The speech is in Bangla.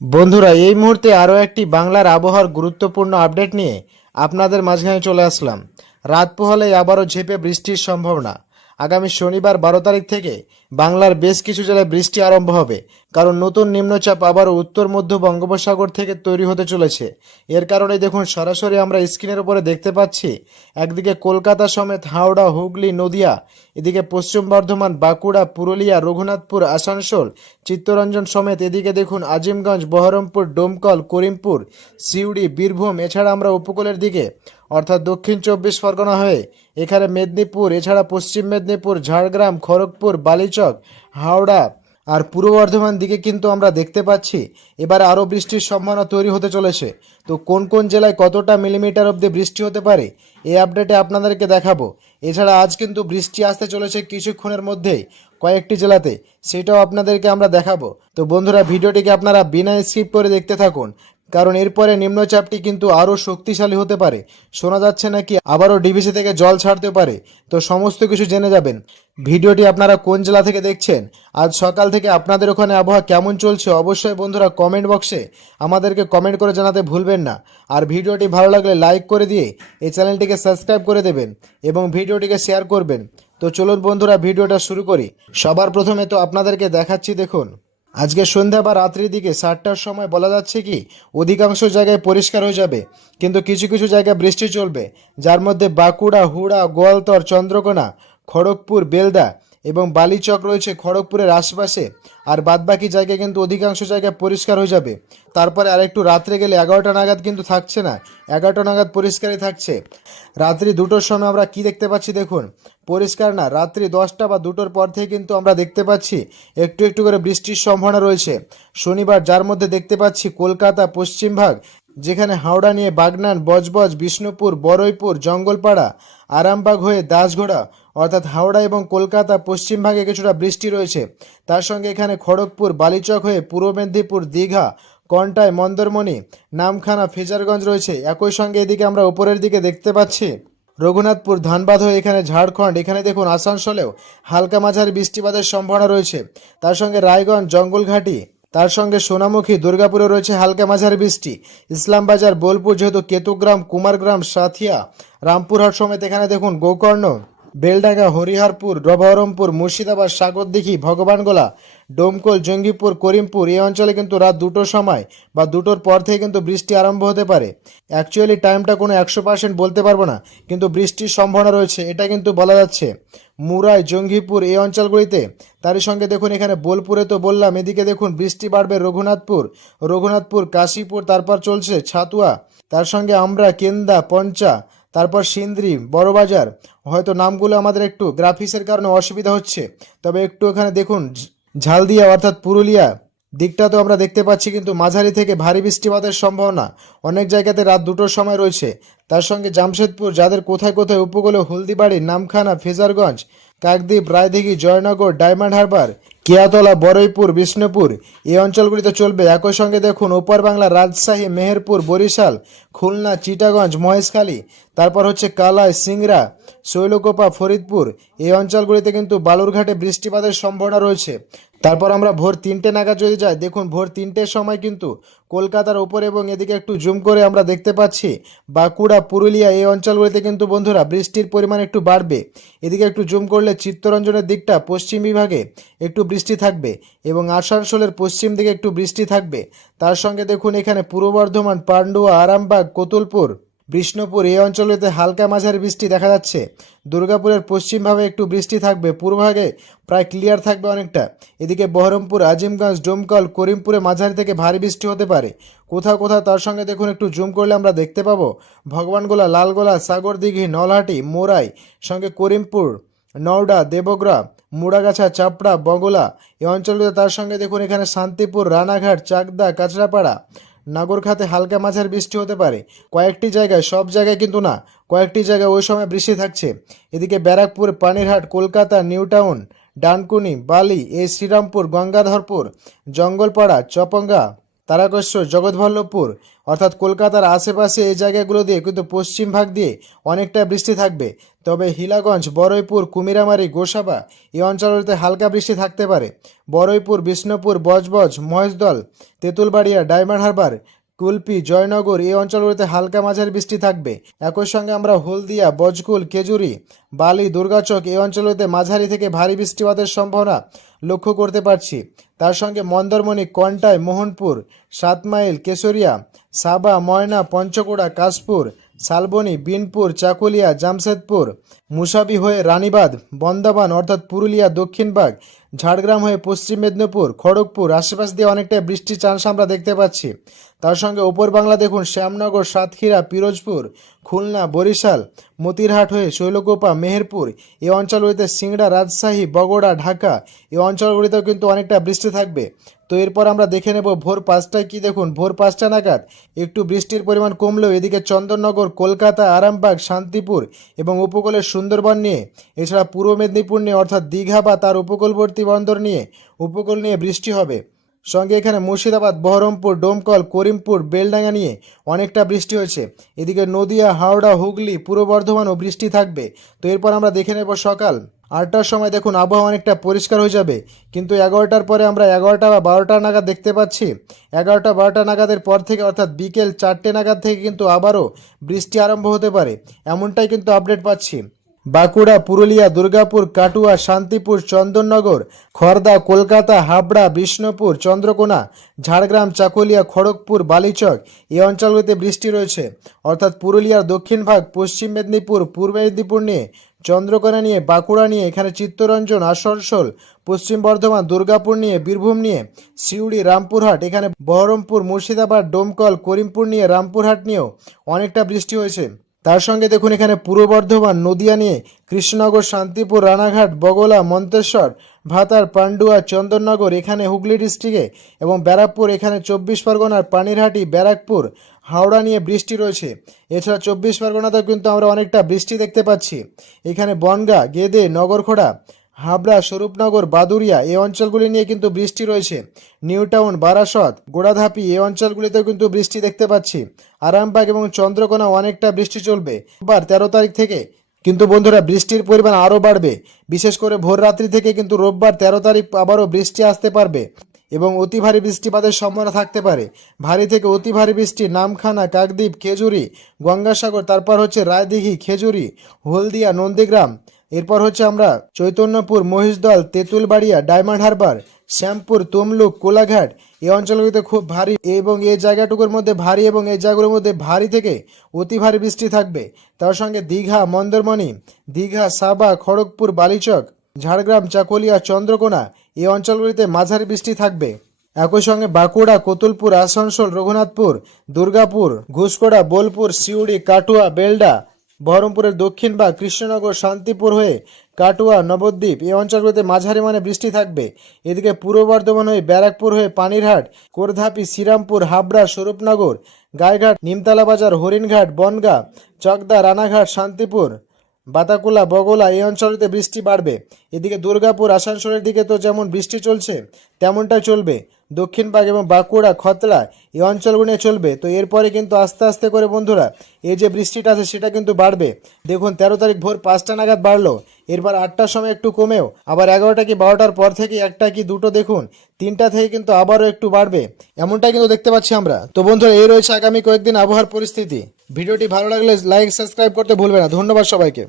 বন্ধুরা, এই মুহূর্তে আরও একটি বাংলার আবহাওয়ার গুরুত্বপূর্ণ আপডেট নিয়ে আপনাদের মাঝখানে চলে আসলাম। রাত পোহালেই আবারও ঝেঁপে বৃষ্টির সম্ভাবনা। আগামী শনিবার 12 তারিখ থেকে বাংলার বেশ কিছু জেলায় বৃষ্টি আরম্ভ হবে, কারণ নতুন নিম্নচাপ আবারও উত্তর মধ্য বঙ্গোপসাগর থেকে তৈরি হতে চলেছে। এর কারণে দেখুন, সরাসরি আমরা স্ক্রিনের উপরে দেখতে পাচ্ছি একদিকে কলকাতা সমেত হাওড়া, হুগলি, নদিয়া, এদিকে পশ্চিম বর্ধমান, বাঁকুড়া, পুরুলিয়া, রঘুনাথপুর, আসানসোল, চিত্তরঞ্জন সমেত এদিকে দেখুন আজিমগঞ্জ, বহরমপুর, ডোমকল, করিমপুর, সিউড়ি, বীরভূম, এছাড়া আমরা উপকূলের দিকে অর্থাৎ দক্ষিণ 24 পরগনা হয়ে এখানে মেদিনীপুর, এছাড়া পশ্চিম মেদিনীপুর, ঝাড়গ্রাম, খড়গপুর, বালিচক, হাওড়া আর পূর্ব বর্ধমান দিকে কিন্তু আমরা দেখতে পাচ্ছি এবার আরও বৃষ্টির সম্ভাবনা তৈরি হতে চলেছে। তো কোন কোন জেলায় কতটা মিলিমিটার অবধি বৃষ্টি হতে পারে এই আপডেটে আপনাদেরকে দেখাবো। এছাড়া আজ কিন্তু বৃষ্টি আসতে চলেছে কিছুক্ষণের মধ্যেই কয়েকটি জেলাতে, সেটাও আপনাদেরকে আমরা দেখাবো। তো বন্ধুরা, ভিডিওটিকে আপনারা বিনা স্কিপ করে দেখতে থাকুন, কারণ এরপরে নিম্নচাপটি কিন্তু আরও শক্তিশালী হতে পারে। শোনা যাচ্ছে নাকি আবারও ডিভিসি থেকে জল ছাড়তে পারে। তো সমস্ত কিছু জেনে যাবেন। ভিডিওটি আপনারা কোন জেলা থেকে দেখছেন, আজ সকাল থেকে আপনাদের ওখানে আবহাওয়া কেমন চলছে, অবশ্যই বন্ধুরা কমেন্ট বক্সে আমাদেরকে কমেন্ট করে জানাতে ভুলবেন না। আর ভিডিওটি ভালো লাগলে লাইক করে দিয়ে এই চ্যানেলটিকে সাবস্ক্রাইব করে দেবেন এবং ভিডিওটিকে শেয়ার করবেন। তো চলুন বন্ধুরা, ভিডিওটা শুরু করি। সবার প্রথমে তো আপনাদেরকে দেখাচ্ছি, দেখুন আজকে সন্ধ্যা বা রাত্রির দিকে 7টার সময় বলা যাচ্ছে কি অধিকাংশ জায়গায় পরিষ্কার হয়ে যাবে, কিন্তু কিছু কিছু জায়গায় বৃষ্টি চলবে, যার মধ্যে বাঁকুড়া, হুড়া, গোয়ালতর, চন্দ্রকোনা, খড়গপুর, বেলদা এবং বালিচক রয়েছে খড়গপুরের আশপাশে। আর বাদবাকি জায়গায় কিন্তু অধিকাংশ জায়গায় পরিষ্কার হয়ে যাবে। তারপরে আরেকটু রাত্রে গেলে 11টা নাগাদ কিন্তু থাকছে না, 11টা নাগাদ পরিষ্কারই থাকছে। রাত্রি 2টোর সময় আমরা কি দেখতে পাচ্ছি, দেখুন পরিষ্কার না, রাত্রি 10টা বা 2টোর পর থেকে কিন্তু আমরা দেখতে পাচ্ছি একটু একটু করে বৃষ্টির সম্ভাবনা রয়েছে শনিবার, যার মধ্যে দেখতে পাচ্ছি কলকাতা পশ্চিমভাগ, যেখানে হাওড়া নিয়ে বাগনান, বজবজ, বিষ্ণুপুর, বড়ইপুর, জঙ্গলপাড়া, আরামবাগ হয়ে দাসঘোড়া অর্থাৎ হাওড়া এবং কলকাতা পশ্চিমভাগে কিছুটা বৃষ্টি রয়েছে। তার সঙ্গে এখানে খড়গপুর, বালিচক হয়ে পূর্ব মেদিনীপুর, দীঘা, কন্টাই, মন্দারমণি, নামখানা, ফেজারগঞ্জ রয়েছে। একই সঙ্গে এদিকে আমরা উপরের দিকে দেখতে পাচ্ছি রঘুনাথপুর, ধানবাদ হয়ে এখানে ঝাড়খণ্ড, এখানে দেখুন আসানসোলেও হালকা মাঝারি বৃষ্টিপাতের সম্ভাবনা রয়েছে। তার সঙ্গে রায়গঞ্জ, জঙ্গলঘাটি, তার সঙ্গে সোনামুখী, দুর্গাপুরে রয়েছে হালকা মাঝারি বৃষ্টি। ইসলামবাজার, বোলপুর, যেহেতু কেতুগ্রাম, কুমারগ্রাম, সাথিয়া, রামপুরহাট সমেত এখানে দেখুন গোকর্ণ, বেলডাঙ্গা, হরিহরপুর, বহরমপুর, মুর্শিদাবাদ, সাগরদিঘি, ভগবানগোলা, ডোমকল, জঙ্গিপুর, করিমপুর এই অঞ্চলে কিন্তু রাত 2টোর সময় বা 2টোর পর থেকে কিন্তু বৃষ্টি আরম্ভ হতে পারে। অ্যাকচুয়ালি টাইমটা কোনো 100% বলতে পারবো না, কিন্তু বৃষ্টির সম্ভাবনা রয়েছে এটা কিন্তু বলা যাচ্ছে। মুরাই, জঙ্গিপুর এই অঞ্চলগুলিতে, তারই সঙ্গে দেখুন এখানে বোলপুরে তো বললাম, এদিকে দেখুন বৃষ্টি বাড়বে রঘুনাথপুর, কাশীপুর, তারপর চলছে ছাতুয়া, তার সঙ্গে আমরা, কেন্দা, পঞ্চা, তারপর সিন্দ্রি, বড়বাজার। হয়তো নামগুলো আমাদের একটু গ্রাফিক্সের কারণে অসুবিধা হচ্ছে, তবে একটু এখানে দেখুন ঝালদিয়া অর্থাৎ পুরুলিয়া দিকটা তো আমরা দেখতে পাচ্ছি কিন্তু মাঝারি থেকে ভারী বৃষ্টিপাতের সম্ভাবনা অনেক জায়গাতে রাত 2টোর সময় রয়েছে। তার সঙ্গে জামশেদপুর, যাদের কোথায় কোথায় উপকূলে হলদিবাড়ি, নামখানা, ফেজারগঞ্জ, কাকদ্বীপ, রায়দিঘি, জয়নগর, ডায়মন্ড হারবার, কিয়াতলা, বড়ইপুর, বিষ্ণুপুর এই অঞ্চলগুলিতে চলবে। একই সঙ্গে দেখুন ওপার বাংলা, রাজশাহী, মেহেরপুর, বরিশাল, খুলনা, চিটাগঞ্জ, মহেশখালী, তারপর হচ্ছে কালাই, সিংড়া, শৈলকোপা, ফরিদপুর এই অঞ্চলগুলিতে কিন্তু বালুরঘাটে বৃষ্টিপাতের সম্ভাবনা রয়েছে। তারপর আমরা ভোর 3টে নাগাদ যদি যাই, দেখুন ভোর 3টের সময় কিন্তু কলকাতার উপর এবং এদিকে একটু জুম করে আমরা দেখতে পাচ্ছি বাঁকুড়া, পুরুলিয়া এই অঞ্চলগুলিতে কিন্তু বন্ধুরা বৃষ্টির পরিমাণ একটু বাড়বে। এদিকে একটু জুম করলে চিত্তরঞ্জনের দিকটা পশ্চিম বিভাগে একটু বৃষ্টি থাকবে এবং আসানসোলের পশ্চিম দিকে একটু বৃষ্টি থাকবে। তার সঙ্গে দেখুন এখানে পূর্ব বর্ধমান, পান্ডুয়া, আরামবাগ, কতুলপুর, বিষ্ণুপুর এই অঞ্চলটিতে হালকা মাঝারি বৃষ্টি দেখা যাচ্ছে। দুর্গাপুরের পশ্চিমভাগে একটু বৃষ্টি থাকবে, পূর্বভাগে প্রায় ক্লিয়ার থাকবে অনেকটা। এদিকে বহরমপুর, আজিমগঞ্জ, ডোমকল, করিমপুরে মাঝারি থেকে ভারী বৃষ্টি হতে পারে কোথাও কোথাও। তার সঙ্গে দেখুন একটু জুম করলে আমরা দেখতে পাবো ভগবানগোলা, লালগোলা, সাগরদিঘি, নলহাটি, মোরাই, সঙ্গে করিমপুর, নওডা, দেবগ্রা, মুড়াগাছা, চাপড়া, বগলা এই অঞ্চলগুলো। তার সঙ্গে দেখুন এখানে শান্তিপুর, রানাঘাট, চাকদা, কাঁচরাপাড়া, নাগরখাতে হালকা মাঝারি বৃষ্টি হতে পারে কয়েকটি জায়গায়, সব জায়গায় কিন্তু না, কয়েকটি জায়গায় ওই সময় বৃষ্টি থাকছে। এদিকে ব্যারাকপুর, পানিরহাট, কলকাতা, নিউ টাউন, ডানকুনি, বালি, শ্রীরামপুর, গঙ্গাধরপুর, জঙ্গলপাড়া, চপঙ্গা, তারকেশ্বর, জগৎবল্লভপুর অর্থাৎ কলকাতার আশেপাশে এই জায়গাগুলো দিয়ে কিন্তু পশ্চিম ভাগ দিয়ে অনেকটা বৃষ্টি থাকবে। তবে হিলাগঞ্জ, বড়ইপুর, কুমিরামারি, গোসাবা এই অঞ্চলগুলিতে হালকা বৃষ্টি থাকতে পারে। বড়ইপুর, বিষ্ণুপুর, বজবজ, মহেশদল, তেঁতুলবাড়িয়া, ডায়মন্ড হারবার, কুলপি, জয়নগর এই অঞ্চলগুলিতে হালকা মাঝারি বৃষ্টি থাকবে। একই সঙ্গে আমরা হলদিয়া, বজকুল, কেজুরি, বালি, দুর্গাচক এই অঞ্চলগুলিতে মাঝারি থেকে ভারী বৃষ্টিপাতের সম্ভাবনা লক্ষ্য করতে পারছি। তার সঙ্গে মন্দারমণি, কন্টাই, মোহনপুর, 7 মাইল, কেশরিয়া, সাবা, ময়না, পঞ্চকুড়া, কাশপুর, শালবনী, বিনপুর, চাকুলিয়া, জামশেদপুর, মুসাবি হয়ে রানীবাঁধ, বন্দাবান অর্থাৎ পুরুলিয়া, দক্ষিণবাগ, ঝাড়গ্রাম হয়ে পশ্চিম মেদিনীপুর, খড়গপুর আশেপাশ দিয়ে অনেকটা বৃষ্টির চান্স আমরা দেখতে পাচ্ছি। তার সঙ্গে ওপর বাংলা দেখুন শ্যামনগর, সাতক্ষীরা, পিরোজপুর, খুলনা, বরিশাল, মতিরহাট হয়ে শৈলকুপা, মেহেরপুর এই অঞ্চলগুলিতে, সিংড়া, রাজশাহী, বগুড়া, ঢাকা এই অঞ্চলগুলিতেও কিন্তু অনেকটা বৃষ্টি থাকবে। তো এরপর আমরা দেখে নেব ভোর 5টায় কি দেখুন, ভোর 5টা নাগাদ একটু বৃষ্টির পরিমাণ কমলেও এদিকে চন্দননগর, কলকাতা, আরামবাগ, শান্তিপুর এবং উপকূলের সুন্দরবন নিয়ে, এছাড়া পূর্ব মেদিনীপুর নিয়ে অর্থাৎ দীঘা বা তার উপকূলবর্তী বন্দর নিয়ে, উপকূল নিয়ে বৃষ্টি হবে। সঙ্গে এখানে মুর্শিদাবাদ, বহরমপুর, ডোমকল, করিমপুর, বেলডাঙ্গা নিয়ে অনেকটা বৃষ্টি হয়েছে। এদিকে নদিয়া, হাওড়া, হুগলি, পূর্ব বর্ধমানও বৃষ্টি থাকবে। তো এরপর আমরা দেখে নেব সকাল 8টার সময় দেখুন আবহাওয়া অনেকটা পরিষ্কার হয়ে যাবে, কিন্তু 11টার পরে আমরা 11টা বা 12টা নাগাদ দেখতে পাচ্ছি 11টা 12টা নাগাদের পর থেকে অর্থাৎ বিকেল 4টে নাগাদ থেকে কিন্তু আবারও বৃষ্টি আরম্ভ হতে পারে, এমনটাই কিন্তু আপডেট পাচ্ছি। বাঁকুড়া, পুরুলিয়া, দুর্গাপুর, কাটুয়া, শান্তিপুর, চন্দননগর, খড়দা, কলকাতা, হাবড়া, বিষ্ণুপুর, চন্দ্রকোনা, ঝাড়গ্রাম, চাকুলিয়া, খড়গপুর, বালিচক এই অঞ্চলগুলিতে বৃষ্টি রয়েছে। অর্থাৎ পুরুলিয়ার দক্ষিণ ভাগ, পশ্চিম মেদিনীপুর, পূর্ব মেদিনীপুর নিয়ে, চন্দ্রকোনা নিয়ে, বাঁকুড়া নিয়ে, এখানে চিত্তরঞ্জন, আসানসোল, পশ্চিম বর্ধমান, দুর্গাপুর নিয়ে, বীরভূম নিয়ে, সিউড়ি, রামপুরহাট, এখানে বহরমপুর, মুর্শিদাবাদ, ডোমকল, করিমপুর নিয়ে, রামপুরহাট নিয়েও অনেকটা বৃষ্টি হয়েছে। তার সঙ্গে দেখুন এখানে পূর্ব বর্ধমান, নদিয়া নিয়ে, কৃষ্ণনগর, শান্তিপুর, রানাঘাট, বগলা, মন্তেশ্বর, ভাতার, পান্ডুয়া, চন্দননগর এখানে হুগলি ডিস্ট্রিক্টে এবং ব্যারাকপুর এখানে 24 পরগনার পানিরহাটি, ব্যারাকপুর, হাওড়া নিয়ে বৃষ্টি রয়েছে। এছাড়া 24 পরগনাতেও কিন্তু আমরা অনেকটা বৃষ্টি দেখতে পাচ্ছি। এখানে বনগাঁ, গেদে, নগরখোড়া, হাবড়া, স্বরূপনগর, বাদুরিয়া এই অঞ্চলগুলি নিয়ে কিন্তু বৃষ্টি রয়েছে। নিউ টাউন, বারাসত, গোড়াধাপি এই অঞ্চলগুলিতেও কিন্তু বৃষ্টি দেখতে পাচ্ছি। আরামবাগ এবং চন্দ্রকোনা অনেকটা বৃষ্টি চলবে এবার 13 তারিখ থেকে। কিন্তু বন্ধুরা বৃষ্টির পরিমাণ আরও বাড়বে, বিশেষ করে ভোর রাত্রি থেকে কিন্তু রোববার 13 তারিখ আবারও বৃষ্টি আসতে পারবে এবং অতি ভারী বৃষ্টিপাতের সম্ভাবনা থাকতে পারে। ভারী থেকে অতি ভারী বৃষ্টি নামখানা, কাকদ্বীপ, খেজুরি, গঙ্গাসাগর, তারপর হচ্ছে রায়দিঘি, খেজুরি, হলদিয়া, নন্দীগ্রাম, এরপর হচ্ছে আমরা চৈতন্যপুর, মহিষদল, তেঁতুলবাড়িয়া, ডায়মন্ড হারবার, শ্যামপুর, তমলুক, কোলাঘাট এই অঞ্চলগুলিতে খুব ভারী এবং এই জায়গাটুকুর মধ্যে ভারী এবং এই জায়গাগুলোর মধ্যে ভারী থেকে অতি ভারী বৃষ্টি থাকবে। তার সঙ্গে দীঘা, মন্দারমণি, দীঘা, সাবা, খড়গপুর, বালিচক, ঝাড়গ্রাম, চাকুলিয়া, চন্দ্রকোনা এই অঞ্চলগুলিতে মাঝারি বৃষ্টি থাকবে। একই সঙ্গে বাঁকুড়া, কতুলপুর, আসানসোল, রঘুনাথপুর, দুর্গাপুর, ঘুষকোড়া, বোলপুর, সিউড়ি, কাটুয়া, বেলডা, বহরমপুরের দক্ষিণ বা কৃষ্ণনগর, শান্তিপুর হয়ে কাটুয়া, নবদ্বীপ এই অঞ্চলগুলিতে মাঝারি মানে বৃষ্টি থাকবে। এদিকে পূর্ব বর্ধমান হয়ে ব্যারাকপুর হয়ে পানিরহাট, কোরধাপি, শ্রীরামপুর, হাবড়া, স্বরূপনগর, গাইঘাট, নিমতলা বাজার, হরিণঘাট, বনগাঁ, চকদা, রানাঘাট, শান্তিপুর, বাতাকুলা, বগলা এই অঞ্চলটিতে বৃষ্টি বাড়বে। এদিকে দুর্গাপুর, আসানসোলের দিকে তো যেমন বৃষ্টি চলছে তেমনটাই চলবে। দক্ষিণবাগ এবং বাঁকুড়া, খতড়া এই অঞ্চলগুলো নিয়ে চলবে। তো এরপরে কিন্তু আস্তে আস্তে করে বন্ধুরা এই যে বৃষ্টিটা আছে সেটা কিন্তু বাড়বে। দেখুন 13 তারিখ ভোর 5টা নাগাদ বাড়লো, এরপর 8টার সময় একটু কমেও আবার 11টা কি 12টার পর থেকে 1টা কি 2টো দেখুন 3টা থেকে কিন্তু আবারও একটু বাড়বে, এমনটাই কিন্তু দেখতে পাচ্ছি আমরা। তো বন্ধুরা এই রয়েছে আগামী কয়েকদিন আবহাওয়ার পরিস্থিতি। ভিডিওটি ভালো লাগলে লাইক, সাবস্ক্রাইব করতে ভুলবে না। ধন্যবাদ সবাইকে।